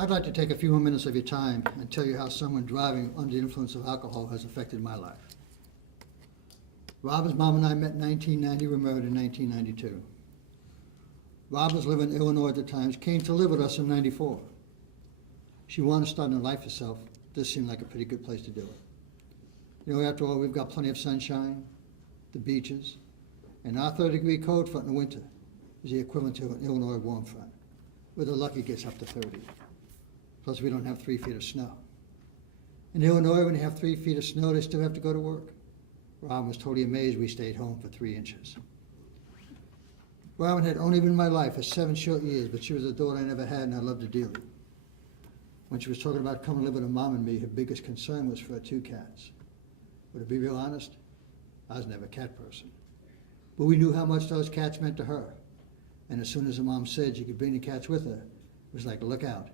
I'd like to take a few more minutes of your time and tell you how someone driving under the influence of alcohol has affected my life. Robin's mom and I met in 1990, we were married in 1992. Robin was living in Illinois at the time. She came to live with us in 94. She wanted to start a life herself. This seemed like a pretty good place to do it. You know, after all, we've got plenty of sunshine, the beaches, and our 30-degree cold front in the winter is the equivalent to an Illinois warm front. We're the lucky gets up to 30. Plus, we don't have 3 feet of snow. In Illinois, when you have 3 feet of snow, they still have to go to work. Robin was totally amazed we stayed home for 3 inches. Robin had only been in my life for 7 short years, but she was a daughter I never had, and I loved her dearly. When she was talking about coming to live with her mom and me, her biggest concern was for her 2 cats. But to be real honest, I was never a cat person. But we knew how much those cats meant to her. And as soon as her mom said she could bring the cats with her, it was like, look out,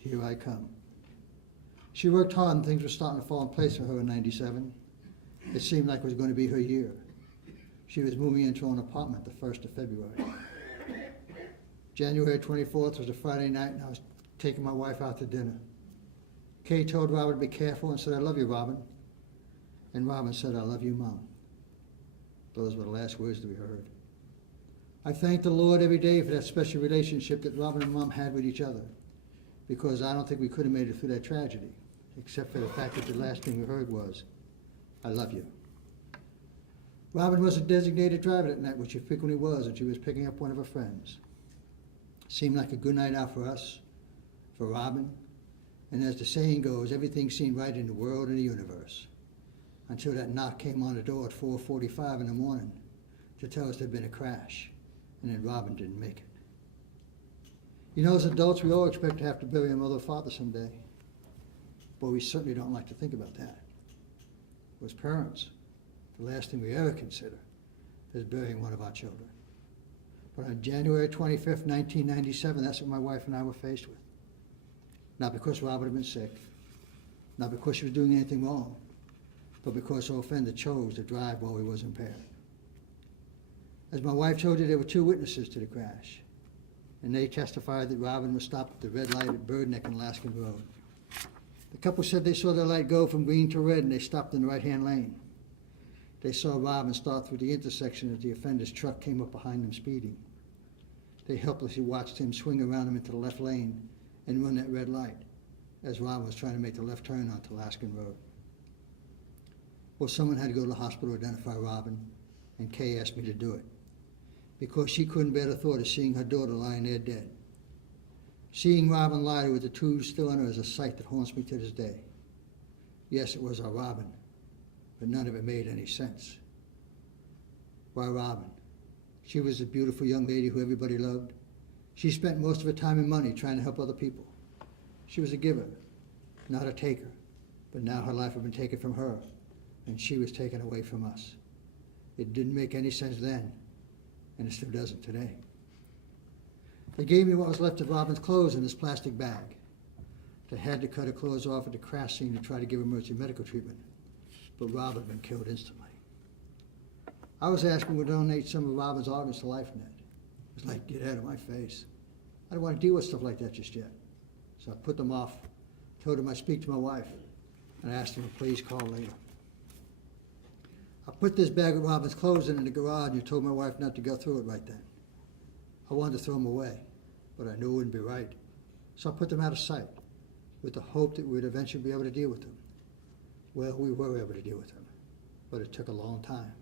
here I come. She worked hard and things were starting to fall in place for her in 97. It seemed like it was going to be her year. She was moving into an apartment the 1st of February. January 24th was a Friday night, and I was taking my wife out to dinner. Kay told Robin to be careful and said, I love you, Robin. And Robin said, I love you, Mom. Those were the last words that we heard. I thank the Lord every day for that special relationship that Robin and Mom had with each other, because I don't think we could have made it through that tragedy, except for the fact that the last thing we heard was, I love you. Robin was a designated driver that night, which she frequently was, and she was picking up one of her friends. Seemed like a good night out for us, for Robin, and as the saying goes, everything seemed right in the world and the universe, until that knock came on the door at 4:45 in the morning to tell us there'd been a crash, and then Robin didn't make it. You know, as adults, we all expect to have to bury a mother or father someday, but we certainly don't like to think about that. As parents, the last thing we ever consider is burying one of our children. But on January 25th, 1997, that's what my wife and I were faced with. Not because Robin had been sick, not because she was doing anything wrong, but because our offender chose to drive while he was impaired. As my wife told you, there were 2 witnesses to the crash, and they testified that Robin was stopped at the red light at Bird Neck and Alaskan Road. The couple said they saw the light go from green to red, and they stopped in the right-hand lane. They saw Robin start through the intersection as the offender's truck came up behind them speeding. They helplessly watched him swing around him into the left lane and run that red light as Robin was trying to make the left turn onto Alaskan Road. Well, someone had to go to the hospital to identify Robin, and Kay asked me to do it, because she couldn't bear the thought of seeing her daughter lying there dead. Seeing Robin lie with the tubes still in her is a sight that haunts me to this day. Yes, it was our Robin, but none of it made any sense. Why Robin? She was a beautiful young lady who everybody loved. She spent most of her time and money trying to help other people. She was a giver, not a taker, but now her life had been taken from her, and she was taken away from us. It didn't make any sense then, and it still doesn't today. They gave me what was left of Robin's clothes in this plastic bag. They had to cut her clothes off at the crash scene to try to give her emergency medical treatment, but Robin had been killed instantly. I was asking to donate some of Robin's organs to LifeNet. It was like, get out of my face. I don't want to deal with stuff like that just yet. So I put them off, told him I'd speak to my wife, and I asked him to please call later. I put this bag of Robin's clothes in the garage and told my wife not to go through it right then. I wanted to throw them away, but I knew it wouldn't be right. So I put them out of sight with the hope that we would eventually be able to deal with them. Well, we were able to deal with them, but it took a long time.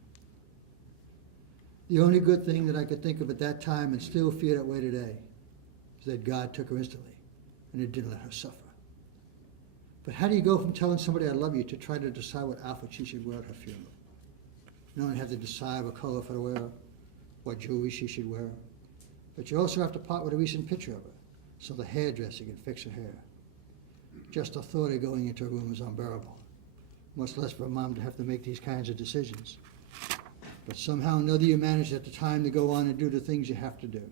The only good thing that I could think of at that time, and still feel that way today, is that God took her instantly, and it didn't let her suffer. But how do you go from telling somebody I love you to try to decide what outfit she should wear at her funeral? You not only have to decide what color for her to wear, what jewelry she should wear, but you also have to part with a recent picture of her, so the hairdresser can fix her hair. Just the thought of going into a room is unbearable, much less for a mom to have to make these kinds of decisions. But somehow or another you manage at the time to go on and do the things you have to do.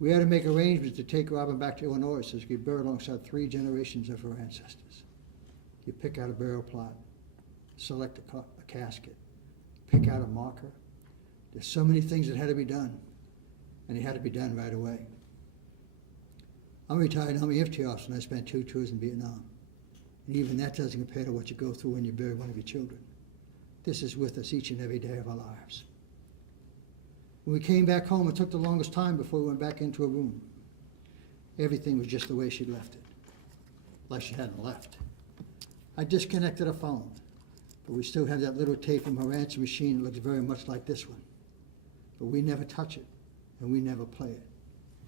We had to make arrangements to take Robin back to Illinois so she could be buried alongside 3 generations of her ancestors. You pick out a burial plot, select a casket, pick out a marker. There's so many things that had to be done, and it had to be done right away. I'm a retired Army infantry officer, and I spent 2 tours in Vietnam. And even that doesn't compare to what you go through when you bury one of your children. This is with us each and every day of our lives. When we came back home, it took the longest time before we went back into a room. Everything was just the way she'd left it, like she hadn't left. I disconnected her phone, but we still have that little tape from her answering machine that looks very much like this one. But we never touch it, and we never play it.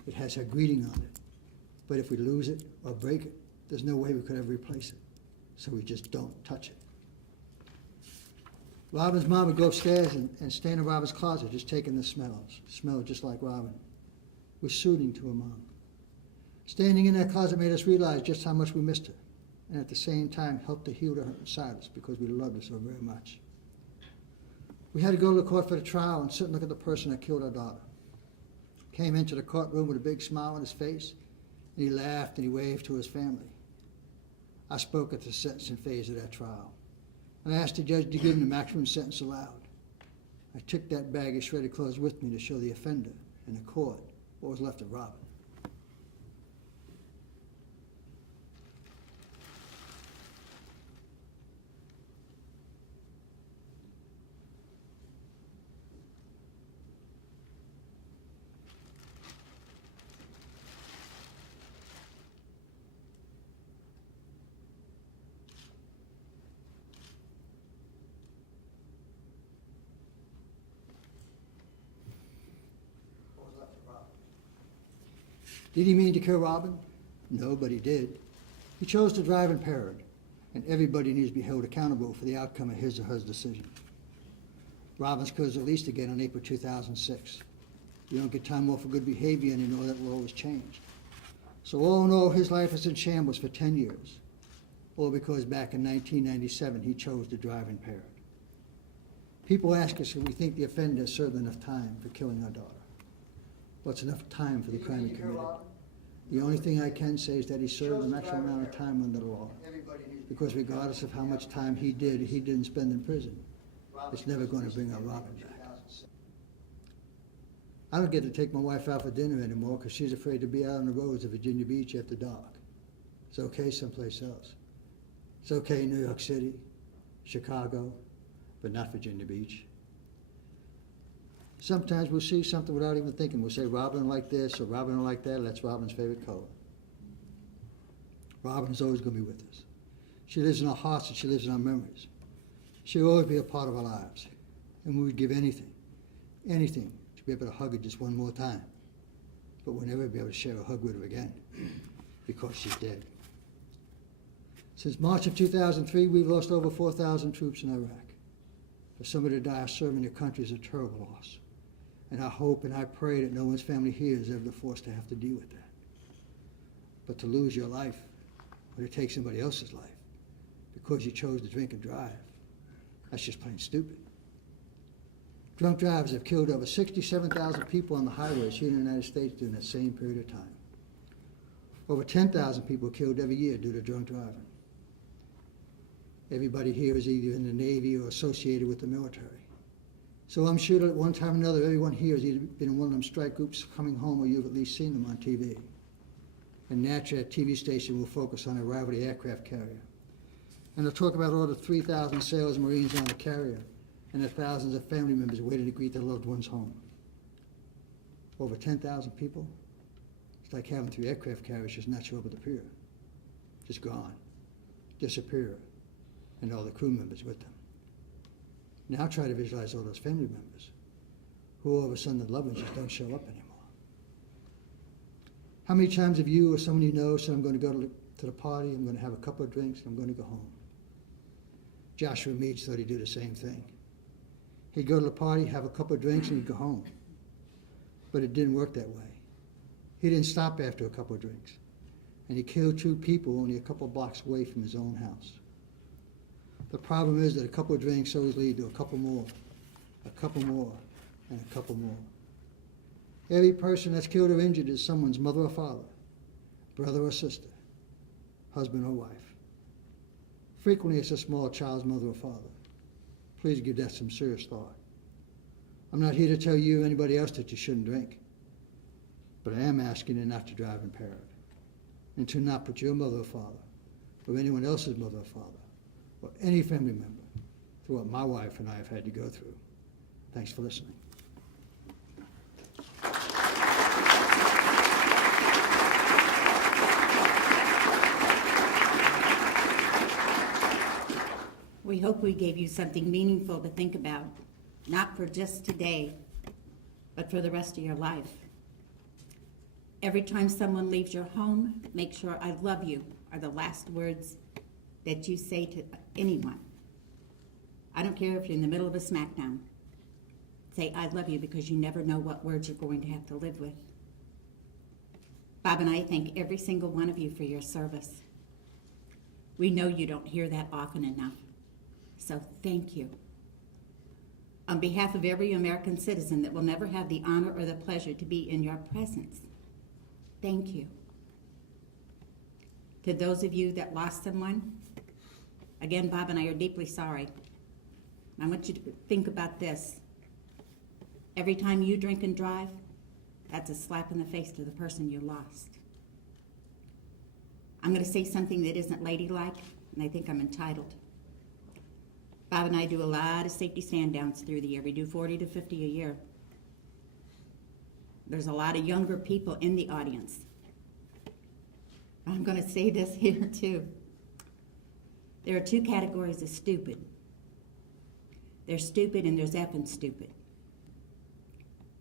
It has her greeting on it. But if we lose it or break it, there's no way we could ever replace it. So we just don't touch it. Robin's mom would go upstairs and stand in Robin's closet just taking the smells. Smelled just like Robin. It was soothing to her mom. Standing in that closet made us realize just how much we missed her, and at the same time helped to heal the hurt inside us because we loved her so very much. We had to go to the court for the trial and sit and look at the person that killed our daughter. Came into the courtroom with a big smile on his face, and he laughed and he waved to his family. I spoke at the sentencing phase of that trial, and I asked the judge to give him the maximum sentence allowed. I took that bag of shredded clothes with me to show the offender and the court what was left of Robin. Did he mean to kill Robin? No, but he did. He chose to drive impaired, and everybody needs to be held accountable for the outcome of his or her decision. Robin's was released again in April 2006. You don't get time off for good behavior, and you know that law was changed. So all in all, his life was in shambles for 10 years, all because back in 1997 he chose to drive impaired. People ask us if we think the offender served enough time for killing our daughter. What's enough time for the crime he committed? The only thing I can say is that he served the maximum amount of time under the law. Because regardless of how much time he didn't spend in prison. It's never going to bring our Robin back. I don't get to take my wife out for dinner anymore because she's afraid to be out on the roads of Virginia Beach after dark. It's okay someplace else. It's okay in New York City, Chicago, but not Virginia Beach. Sometimes we'll see something without even thinking. We'll say Robin like this or Robin like that. That's Robin's favorite color. Robin's always going to be with us. She lives in our hearts and she lives in our memories. She'll always be a part of our lives. And we would give anything to be able to hug her just one more time. But we'll never be able to share a hug with her again because she's dead. Since March of 2003, we've lost over 4,000 troops in Iraq. For somebody to die serving their country is a terrible loss. And I hope and I pray that no one's family here is ever forced to have to deal with that. But to lose your life, or to take somebody else's life, because you chose to drink and drive, that's just plain stupid. Drunk drivers have killed over 67,000 people on the highways here in the United States during that same period of time. Over 10,000 people killed every year due to drunk driving. Everybody here is either in the Navy or associated with the military. So I'm sure that at one time or another, everyone here has either been in one of them strike groups coming home or you've at least seen them on TV. And naturally, that TV station will focus on a rivalry aircraft carrier. And they'll talk about all the 3,000 sailors and Marines on the carrier and the thousands of family members waiting to greet their loved ones home. Over 10,000 people? It's like having 3 aircraft carriers just not show up at the pier. Just gone. Disappear. And all the crew members with them. Now try to visualize all those family members who all of a sudden the loved ones just don't show up anymore. How many times have you or someone you know said, I'm going to go to the party, I'm going to have a couple of drinks, and I'm going to go home? Joshua Meads thought he'd do the same thing. He'd go to the party, have a couple of drinks, and he'd go home. But it didn't work that way. He didn't stop after a couple of drinks. And he killed 2 people only a couple of blocks away from his own house. The problem is that a couple of drinks always lead to a couple more, and a couple more. Every person that's killed or injured is someone's mother or father, brother or sister, husband or wife. Frequently it's a small child's mother or father. Please give that some serious thought. I'm not here to tell you or anybody else that you shouldn't drink, but I am asking you not to drive impaired. and to not put your mother or father, or anyone else's mother or father, or any family member through what my wife and I have had to go through. Thanks for listening. We hope we gave you something meaningful to think about, not for just today, but for the rest of your life. Every time someone leaves your home, make sure "I love you" are the last words that you say to anyone. I don't care if you're in the middle of a smackdown. Say "I love you" because you never know what words you're going to have to live with. Bob and I thank every single one of you for your service. We know you don't hear that often enough. So thank you. On behalf of every American citizen that will never have the honor or the pleasure to be in your presence, thank you. To those of you that lost someone, again, Bob and I are deeply sorry. I want you to think about this. Every time you drink and drive, that's a slap in the face to the person you lost. I'm going to say something that isn't ladylike, and I think I'm entitled. Bob and I do a lot of safety stand-downs through the year. We do 40 to 50 a year. There's a lot of younger people in the audience. I'm going to say this here too. There are two categories of stupid. There's stupid and there's effing stupid.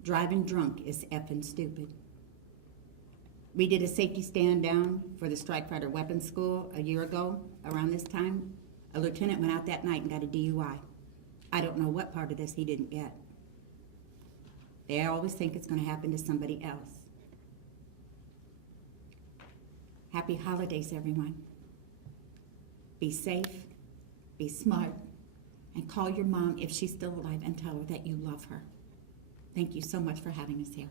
Driving drunk is effing stupid. We did a safety stand-down for the Strike Fighter Weapons School a year ago around this time. A lieutenant went out that night and got a DUI. I don't know what part of this he didn't get. They always think it's going to happen to somebody else. Happy holidays, everyone. Be safe, be smart, and call your mom if she's still alive and tell her that you love her. Thank you so much for having us here.